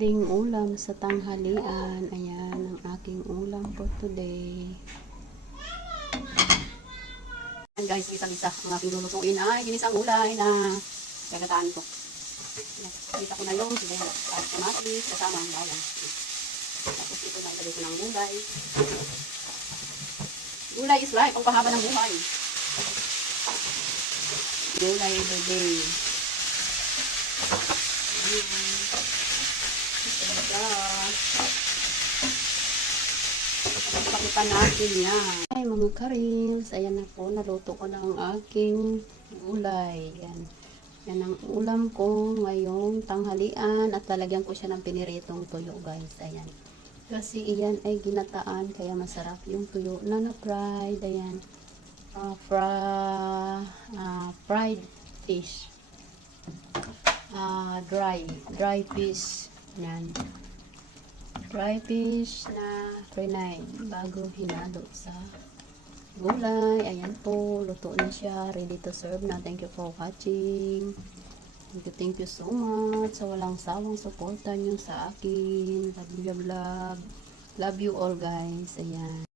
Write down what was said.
simpleng ulam sa tanghalian. Ayan ang aking ulam for today. Ayan guys, gisa-gisa ang aking lulutuin ay ginisang gulay na gagataan ko. Gisa ko na yung sibuyas at kamatis kasama ang bawang. Tapos ito na ilagay ko ng gulay. Gulay is life, ang pahaba ng buhay. Gulay everyday. Pakipan natin yan. Ay mga karins, ayan na po, naluto ko na ang aking gulay. Yan. Yan ang ulam ko ngayong tanghalian at lalagyan ko siya ng piniritong tuyo guys. Ayan. Kasi iyan ay ginataan kaya masarap yung tuyo na na-fried. Ayan. Fried fish. Dry fish. Yan. Dry fish na frinay bago hinalo sa gulay. Ayan po, luto na siya, ready to serve na. Thank you for watching. Thank you so much sa walang sawang suporta nyo sa akin. Love you all guys. Ayan.